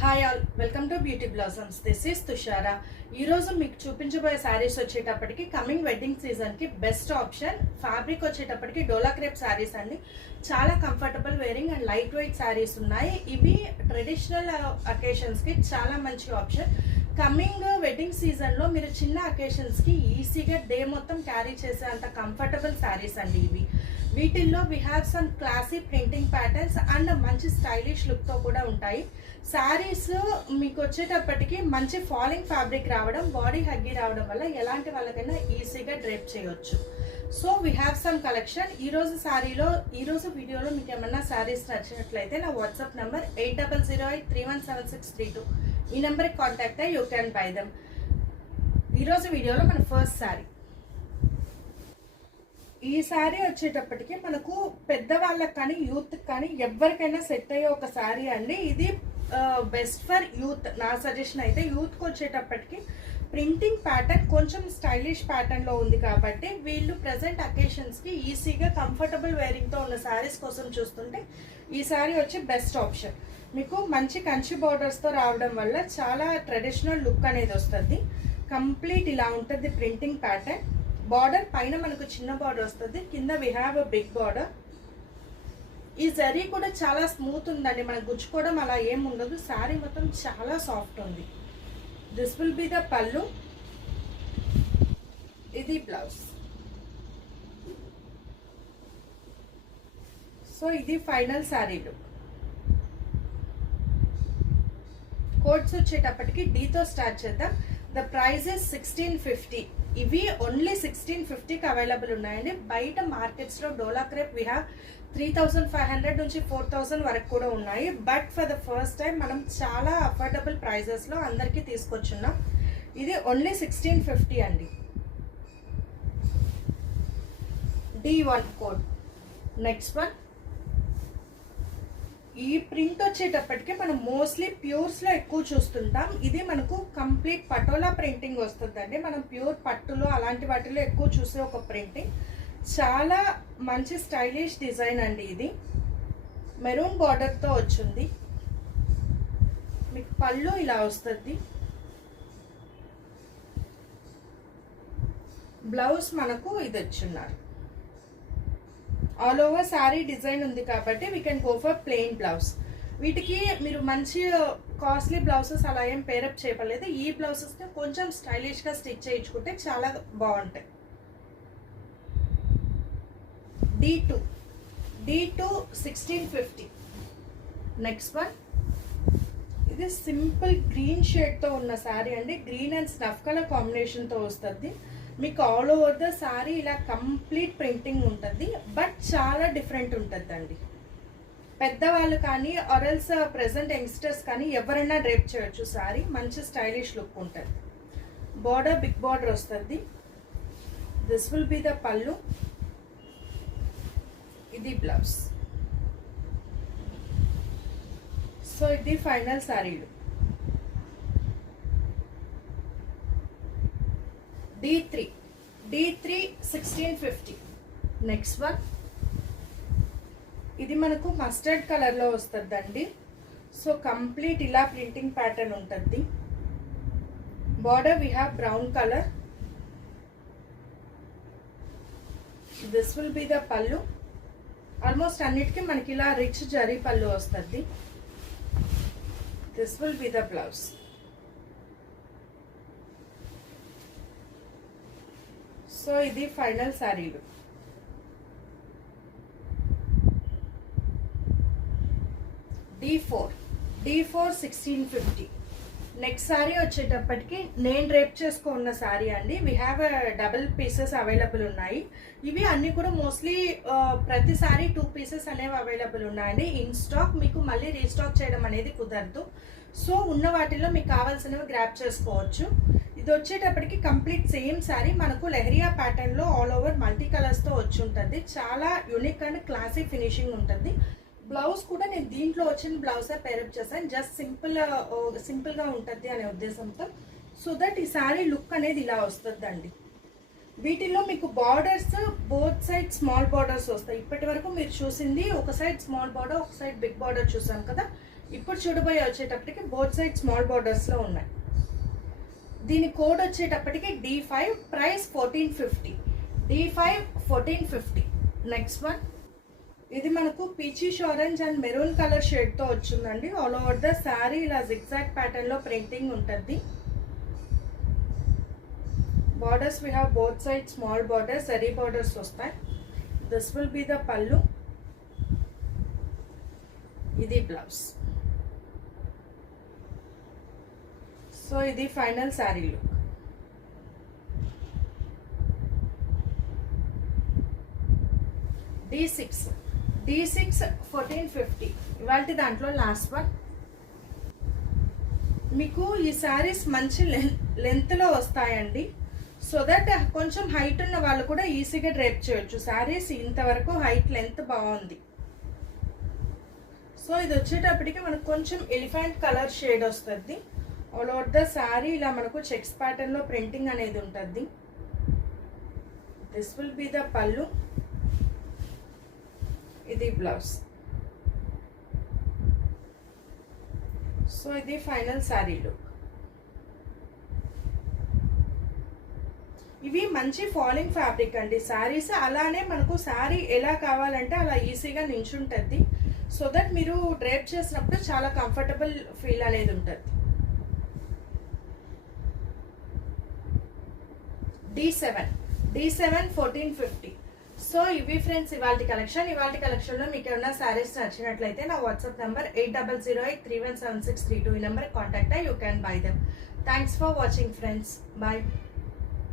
Hi all, welcome to beauty blossoms. This is Tushara. ఈరోజు మీకు చూపించబోయే శారీస్ వచ్చేటప్పటికి కమింగ్ వెడ్డింగ్ సీజన్కి బెస్ట్ ఆప్షన్. ఫ్యాబ్రిక్ వచ్చేటప్పటికి డోలా క్రేప్ శారీస్ అండి. చాలా comfortable wearing and light weight saris ఉన్నాయి. ఇవి ట్రెడిషనల్ అకేషన్స్కి చాలా మంచి ఆప్షన్. కమింగ్ వెడ్డింగ్ సీజన్లో మీరు చిన్న అకేషన్స్కి ఈజీగా డే మొత్తం క్యారీ చేసే అంత కంఫర్టబుల్ శారీస్ అండి ఇవి. వీటిల్లో we have some classy printing patterns and మంచి స్టైలిష్ లుక్తో కూడా ఉంటాయి. శారీస్ మీకు వచ్చేటప్పటికి మంచి ఫాలింగ్ ఫ్యాబ్రిక్ రావడం, బాడీ హగ్గి రావడం వల్ల ఎలాంటి వాళ్ళకైనా ఈజీగా డ్రేప్ చేయొచ్చు. So we have some collection. ఈరోజు వీడియోలో మీకు ఏమన్నా శారీస్ నచ్చినట్లయితే నా వాట్సాప్ నెంబర్ 8008317632 ఈ నెంబర్కి కాంటాక్ట్ అయ్యి యూ క్యాన్ బై దమ్. ఈరోజు వీడియోలో మన ఫస్ట్ శారీ. ఈ శారీ వచ్చేటప్పటికి మనకు పెద్దవాళ్ళకి కానీ యూత్కి కానీ ఎవరికైనా సెట్ అయ్యే ఒక శారీ అండి. ఇది బెస్ట్ ఫర్ యూత్. నా సజెషన్ అయితే యూత్కి వచ్చేటప్పటికి ప్రింటింగ్ ప్యాటర్న్ కొంచెం స్టైలిష్ ప్యాటర్న్లో ఉంది కాబట్టి వీళ్ళు ప్రజెంట్ అకేషన్స్కి ఈజీగా కంఫర్టబుల్ వేరింగ్తో ఉన్న శారీస్ కోసం చూస్తుంటే ఈ శారీ వచ్చి బెస్ట్ ఆప్షన్. మీకు మంచి కంచి బార్డర్స్తో రావడం వల్ల చాలా ట్రెడిషనల్ లుక్ అనేది వస్తుంది. కంప్లీట్ ఇలా ఉంటుంది ప్రింటింగ్ ప్యాటర్న్. బార్డర్ పైన మనకు చిన్న బార్డర్ వస్తుంది, కింద we have a big border. ఈ జరీ కూడా చాలా స్మూత్ ఉందండి, మనకు గుచ్చుకోవడం అలా ఏం ఉండదు. శారీ మొత్తం చాలా సాఫ్ట్ ఉంది. దిస్ విల్ బి ద పళ్ళు. ఇది బ్లౌజ్. సో ఇది ఫైనల్ శారీ లుక్. కోడ్స్ వచ్చేటప్పటికి డీతో స్టార్ట్ చేద్దాం. The price is 1650. ఇవి ఓన్లీ 1650కి అవైలబుల్ ఉన్నాయండి. బయట మార్కెట్స్లో డోలా క్రేప్ వీ హ్యావ్ 3500 నుంచి 4000 వరకు కూడా ఉన్నాయి. But for the first time మనం చాలా అఫోర్డబుల్ ప్రైజెస్లో అందరికీ తీసుకొచ్చున్నాం. ఇది ఓన్లీ 1650 అండి. D1 code. Next one. ఈ ప్రింట్ వచ్చేటప్పటికి మనం మోస్ట్లీ ప్యూర్స్లో ఎక్కువ చూస్తుంటాం. ఇది మనకు కంప్లీట్ పటోలా ప్రింటింగ్ వస్తుందండి. మనం ప్యూర్ పట్టులో అలాంటి వాటిలో ఎక్కువ చూసే ఒక ప్రింటింగ్. చాలా మంచి స్టైలిష్ డిజైన్ అండి. ఇది మెరూన్ బార్డర్తో వచ్చింది. మీకు పళ్ళు ఇలా వస్తుంది. బ్లౌజ్ మనకు ఇది వచ్చిన్నారు. ఆల్ ఓవర్ శారీ డిజైన్ ఉంది కాబట్టి we can go for plain blouse. వీటికి మీరు మంచి కాస్ట్లీ బ్లౌజెస్ అలా ఏం పేరప్ చేయలేదు. ఈ బ్లౌజెస్ని కొంచెం స్టైలిష్గా స్టిచ్ చేయించుకుంటే చాలా బాగుంటాయి. D2 1650. Next one. ఇది సింపుల్ గ్రీన్ షేడ్తో ఉన్న శారీ అండి. గ్రీన్ అండ్ స్నఫ్ కలర్ కాంబినేషన్తో వస్తుంది. మీకు ఆల్ ఓవర్ ద శారీ ఇలా కంప్లీట్ ప్రింటింగ్ ఉంటుంది. బట్ చాలా డిఫరెంట్ ఉంటుంది అండి. పెద్దవాళ్ళు కానీ ఆర్ఎల్స్ ప్రెసెంట్ యంగ్స్టర్స్ కానీ ఎవరైనా డ్రేప్ చేయొచ్చు. శారీ మంచి స్టైలిష్ లుక్ ఉంటుంది. బార్డర్ బిగ్ బార్డర్ వస్తుంది. దిస్ విల్ బి ద పళ్ళు. ఇది బ్లౌజ్. సో ఇది final sari look. D3 1650. Next one. ఇది మనకు మస్టర్డ్ కలర్లో వస్తుందండి. సో కంప్లీట్ ఇలా ప్రింటింగ్ ప్యాటర్న్ ఉంటుంది. Border we have brown colour. This will be the పళ్ళు. ఆల్మోస్ట్ అన్నిటికీ మనకి ఇలా రిచ్ జరీ పళ్ళు వస్తుంది. This will be the blouse. So ఇది ఫైనల్ శారీలు. D4 1650. నెక్స్ట్ శారీ వచ్చేటప్పటికి నేను డ్రేప్ చేసుకున్న శారీ అండి. We have double pieces available ఉన్నాయి. ఇవి అన్నీ కూడా మోస్ట్లీ ప్రతి శారీ 2 పీసెస్ అనేవి అవైలబుల్ ఉన్నాయండి. ఇన్ స్టాక్ మీకు మళ్ళీ రీస్టాక్ చేయడం అనేది కుదరదు. సో ఉన్న వాటిల్లో మీకు కావాల్సినవి గ్రాప్ చేసుకోవచ్చు. ఇది వచ్చేటప్పటికి కంప్లీట్ సేమ్ శారీ మనకు లెహరియా ప్యాటర్న్లో ఆల్ ఓవర్ మల్టీ కలర్స్తో వచ్చి ఉంటుంది. చాలా యూనిక్ అండ్ క్లాసీ ఫినిషింగ్ ఉంటుంది. బ్లౌజ్ కూడా నేను దీంట్లో వచ్చిన బ్లౌజే పేరప్ చేశాను. జస్ట్ సింపుల్గా ఉంటుంది అనే ఉద్దేశంతో. సో దట్ ఈ శారీ లుక్ అనేది ఇలా వస్తుందండి. వీటిల్లో మీకు borders both side small borders వస్తాయి. ఇప్పటి వరకు మీరు చూసింది ఒక సైడ్ స్మాల్ బార్డర్, ఒక సైడ్ బిగ్ బార్డర్ చూసాం కదా. ఇప్పుడు చూడబోయే వచ్చేటప్పటికి బోత్ సైడ్ స్మాల్ బార్డర్స్లో ఉన్నాయి. దీని కోడ్ వచ్చేటప్పటికి D5, price 1450. D5 1450. Next one, ఇది మనకు peachish orange and maroon colour షేడ్తో వచ్చిందండి. ఆల్ ఓవర్ ద శారీ ఇలా జిగ్జాగ్ ప్యాటర్న్లో ప్రింటింగ్ ఉంటుంది. Borders we have both side small borders, zari borders వస్తాయి. దిస్ విల్ బి ద పల్లు. ఇది బ్లౌజ్. సో ఇది ఫైనల్ శారీ లుక్. D6 1450. ఇవాళ దాంట్లో లాస్ట్ వన్. మీకు ఈ శారీస్ మంచి లెంత్లో వస్తాయండి. సో దట్ కొంచెం హైట్ ఉన్న వాళ్ళు కూడా ఈజీగా డ్రైప్ చేయొచ్చు. శారీస్ ఇంతవరకు హైట్ లెంత్ బాగుంది. సో ఇది వచ్చేటప్పటికి మనకు కొంచెం ఎలిఫెంట్ కలర్ షేడ్ వస్తుంది. ఆల్ ఓవర్ ద శారీ ఇలా మనకు చెక్స్ ప్యాటర్న్లో ప్రింటింగ్ అనేది ఉంటుంది. దిస్ విల్ బి ద పల్లు. ఇది బ్లౌజ్. సో ఇది ఫైనల్ శారీ లుక్. ఇవి మంచి ఫాలింగ్ ఫ్యాబ్రిక్ అండి శారీస్. అలానే మనకు శారీ ఎలా కావాలంటే అలా ఈజీగా నించుంటుంది. సో దట్ మీరు డ్రైప్ చేసినప్పుడు చాలా కంఫర్టబుల్ ఫీల్ అనేది ఉంటుంది. D7 1450. సో ఇవి ఫ్రెండ్స్ ఇవాళ కలెక్షన్లో మీకు ఏమైనా శారీస్ నచ్చినట్లయితే నా వాట్సాప్ నెంబర్ 8008317632 ఈ నెంబర్ కాంటాక్ట్ అయ్యి you can buy them. Thanks for watching friends. Bye.